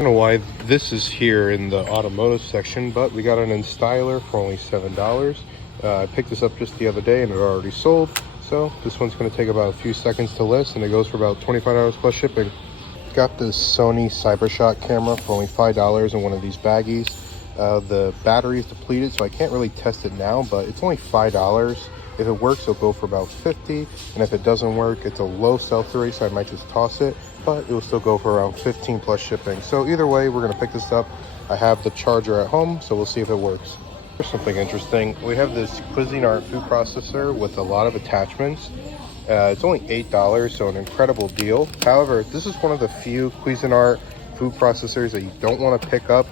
I don't know why this is here in the automotive section, but we got an Instyler for only $7. I picked this up just the other day and it already sold. So this one's going to take about a few seconds to list, and it goes for about $25 plus shipping. Got this Sony CyberShot camera for only $5 in one of these baggies. The battery is depleted, so I can't really test it now, but it's only $5. If it works, it'll go for about $50, and if it doesn't work, it's a low sell-through rate, so I might just toss it, but it will still go for around $15 plus shipping. So either way, we're going to pick this up. I have the charger at home, so we'll see if it works. Here's something interesting. We have this Cuisinart food processor with a lot of attachments. It's only $8, so an incredible deal. However, this is one of the few Cuisinart food processors that you don't want to pick up.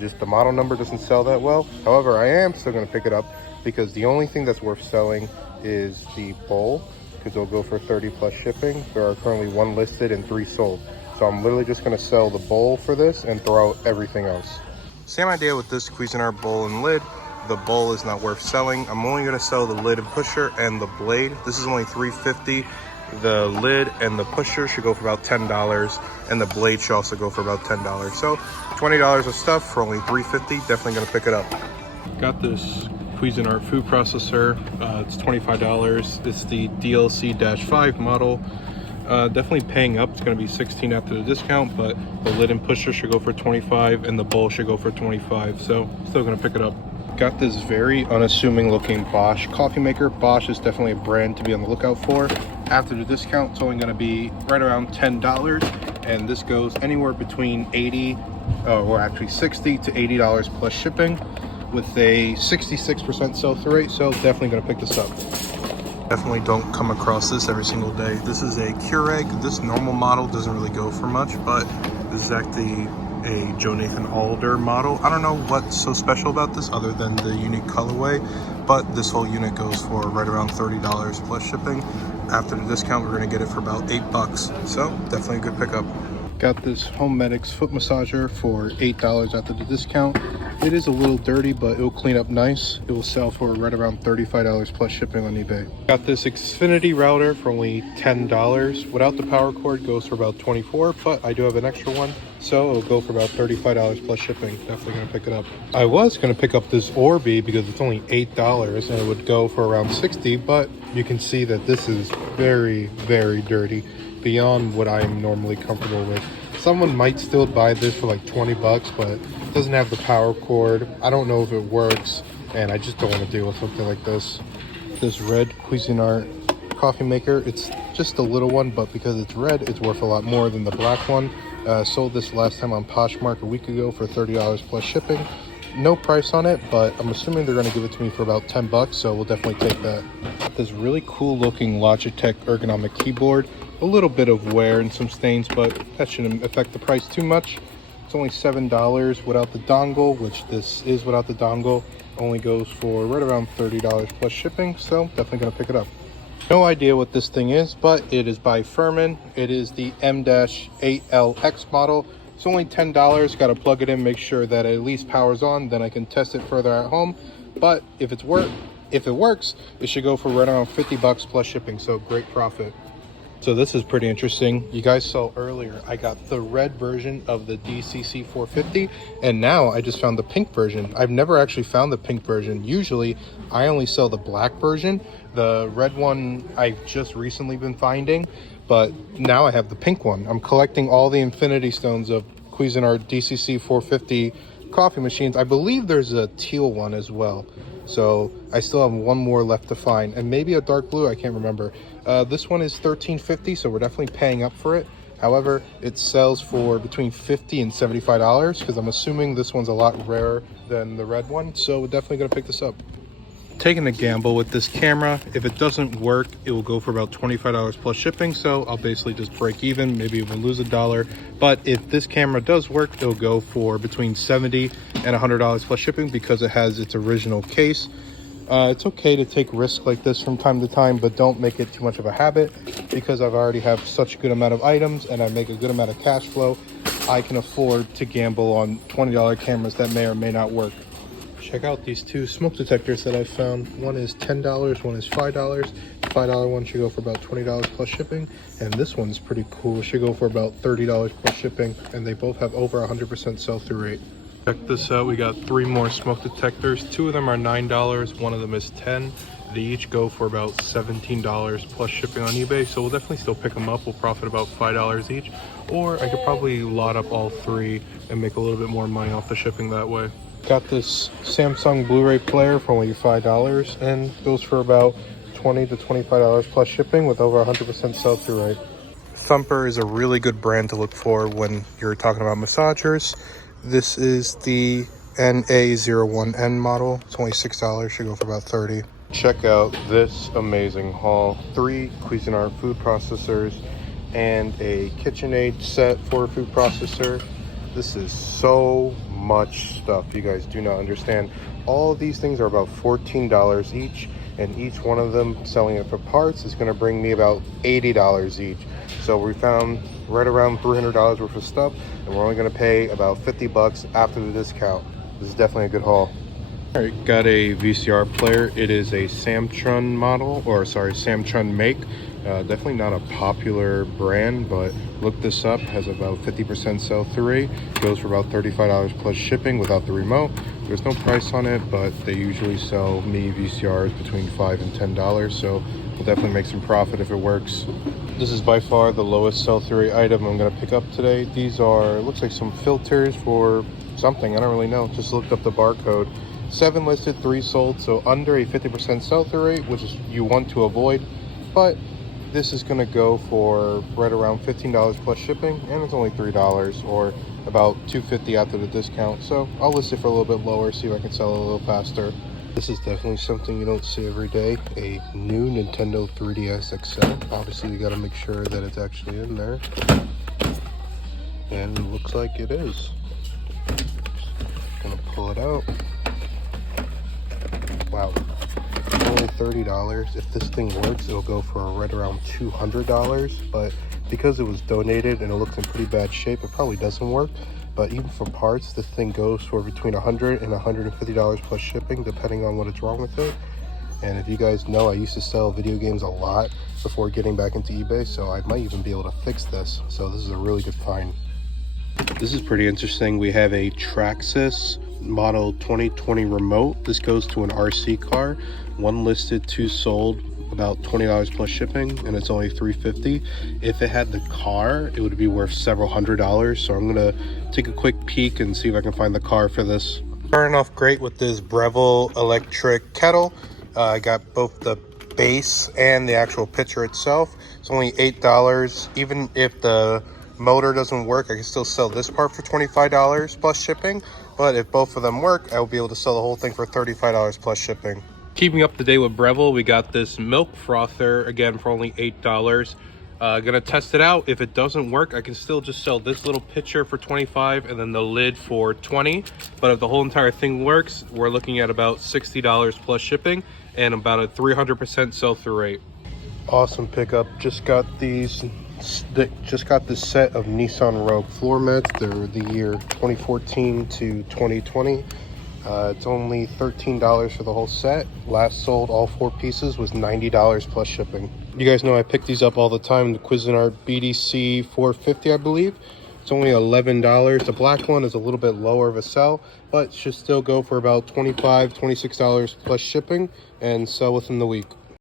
Just the model number doesn't sell that well. However, I am still going to pick it up because the only thing that's worth selling is the bowl, because it'll go for $30 plus shipping. There are currently 1 listed and 3 sold. So I'm literally just going to sell the bowl for this and throw out everything else. Same idea with this Cuisinart bowl and lid. The bowl is not worth selling. I'm only going to sell the lid and pusher and the blade. This is only $3.50. The lid and the pusher should go for about $10, and the blade should also go for about $10. So $20 of stuff for only $3.50. Definitely going to pick it up. Got this Cuisinart food processor. It's $25. It's the DLC-5 model. Definitely paying up. It's going to be $16 after the discount, but the lid and pusher should go for $25 and the bowl should go for $25. So still going to pick it up. Got this very unassuming looking Bosch coffee maker. Bosch is definitely a brand to be on the lookout for. After the discount, it's only going to be right around $10, and this goes anywhere between or actually $60 to $80 plus shipping, with a 66% sell-through rate. So definitely going to pick this up. Definitely don't come across this every single day. This is a Keurig. This normal model doesn't really go for much, but this is actually a Joe Nathan Alder model. I don't know what's so special about this other than the unique colorway, but this whole unit goes for right around $30 plus shipping. After the discount, we're going to get it for about $8. So definitely a good pickup. Got this Home Medics foot massager for $8 after the discount. It is a little dirty, but it will clean up nice. It will sell for right around $35 plus shipping on eBay. Got this Xfinity router for only $10. Without the power cord, goes for about $24, but I do have an extra one, so it'll go for about $35 plus shipping. Definitely gonna pick it up. I was gonna pick up this Orbi because it's only $8 and it would go for around $60, but you can see that this is very, very dirty, beyond what I'm normally comfortable with. Someone might still buy this for like $20, but it doesn't have the power cord. I don't know if it works, and I just don't want to deal with something like this. This red Cuisinart coffee maker, it's just a little one, but because it's red, it's worth a lot more than the black one. Sold this last time on Poshmark a week ago for $30 plus shipping. No price on it, but I'm assuming they're going to give it to me for about $10, so we'll definitely take that. This really cool looking Logitech ergonomic keyboard. A little bit of wear and some stains, but that shouldn't affect the price too much. It's only $7 without the dongle, which this is without the dongle. Only goes for right around $30 plus shipping, so definitely gonna pick it up. No idea what this thing is, but it is by Furman. It is the M-8LX model. It's only $10. Got to plug it in, make sure that it at least powers on, then I can test it further at home. But if it works, it should go for right around $50 plus shipping, so great profit. So this is pretty interesting. You guys saw earlier, I got the red version of the DCC 450, and now I just found the pink version. I've never actually found the pink version. Usually, I only sell the black version. The red one I've just recently been finding, but now I have the pink one. I'm collecting all the Infinity Stones of Cuisinart DCC 450 coffee machines. I believe there's a teal one as well. So I still have one more left to find, and maybe a dark blue, I can't remember. This one is $13.50, so we're definitely paying up for it. However, it sells for between $50 and $75, because I'm assuming this one's a lot rarer than the red one, so we're definitely gonna pick this up. Taking a gamble with this camera. If it doesn't work, it will go for about $25 plus shipping, so I'll basically just break even, maybe even lose $1. But if this camera does work, it'll go for between $70 and $100 plus shipping because it has its original case. It's okay to take risks like this from time to time, but don't make it too much of a habit, because I've already have such a good amount of items and I make a good amount of cash flow. I can afford to gamble on $20 cameras that may or may not work. Check out these two smoke detectors that I found. One is $10, one is $5. $5 one should go for about $20 plus shipping, and this one's pretty cool. It should go for about $30 plus shipping, and they both have over 100% sell-through rate. Check this out. We got 3 more smoke detectors. 2 of them are $9. One of them is $10. They each go for about $17 plus shipping on eBay. So we'll definitely still pick them up. We'll profit about $5 each. Or I could probably lot up all 3 and make a little bit more money off the shipping that way. Got this Samsung Blu-ray player for only $5 and goes for about $20 to $25 plus shipping with over 100% sell-through rate. Thumper is a really good brand to look for when you're talking about massagers. This is the NA01N model. It's only $6, should go for about $30. Check out this amazing haul. 3 Cuisinart food processors and a KitchenAid set for a food processor. This is so much stuff, you guys do not understand. All of these things are about $14 each, and each one of them selling it for parts is going to bring me about $80 each. So we found right around $300 worth of stuff, and we're only going to pay about 50 bucks after the discount. This is definitely a good haul. All right, got a VCR player. It is a Samsung model, or sorry, Samsung make. Definitely not a popular brand, but look this up. Has about 50% sell-through rate. Goes for about $35 plus shipping without the remote. There's no price on it, but they usually sell mini VCRs between $5 and $10, so we'll definitely make some profit if it works. This is by far the lowest sell-through rate item I'm gonna pick up today. These are, it looks like some filters for something, I don't really know. Just looked up the barcode. 7 listed, 3 sold, so under a 50% sell-through rate, which is you want to avoid. But this is gonna go for right around $15 plus shipping, and it's only $3 or about $2.50 after the discount. So I'll list it for a little bit lower, see if I can sell it a little faster. This is definitely something you don't see every day. A new Nintendo 3DS XL. Obviously you gotta make sure that it's actually in there. And it looks like it is. Gonna pull it out. Wow. Only $30. If this thing works, it'll go for right around $200, but because it was donated and it looks in pretty bad shape, it probably doesn't work. But even for parts, this thing goes for between $100 and $150 plus shipping, depending on what is wrong with it. And if you guys know, I used to sell video games a lot before getting back into eBay, so I might even be able to fix this. So this is a really good find. This is pretty interesting. We have a Traxxas model 2020 remote. This goes to an RC car. 1 listed, 2 sold, about $20 plus shipping, and it's only $3.50. If it had the car, it would be worth several $100s. So I'm gonna take a quick peek and see if I can find the car for this. Starting off great with this Breville electric kettle. I got both the base and the actual pitcher itself. It's only $8. Even if the motor doesn't work, I can still sell this part for $25 plus shipping. But if both of them work, I will be able to sell the whole thing for $35 plus shipping. Keeping up to date with Breville, we got this milk frother, again, for only $8. Gonna test it out. If it doesn't work, I can still just sell this little pitcher for $25 and then the lid for $20. But if the whole entire thing works, we're looking at about $60 plus shipping and about a 300% sell-through rate. Awesome pickup. Just got this set of Nissan Rogue floor mats. They're the year 2014 to 2020. It's only $13 for the whole set. Last sold, all 4 pieces, was $90 plus shipping. You guys know I pick these up all the time. The Cuisinart BDC 450, I believe. It's only $11. The black one is a little bit lower of a sell, but should still go for about $25, $26 plus shipping and sell within the week.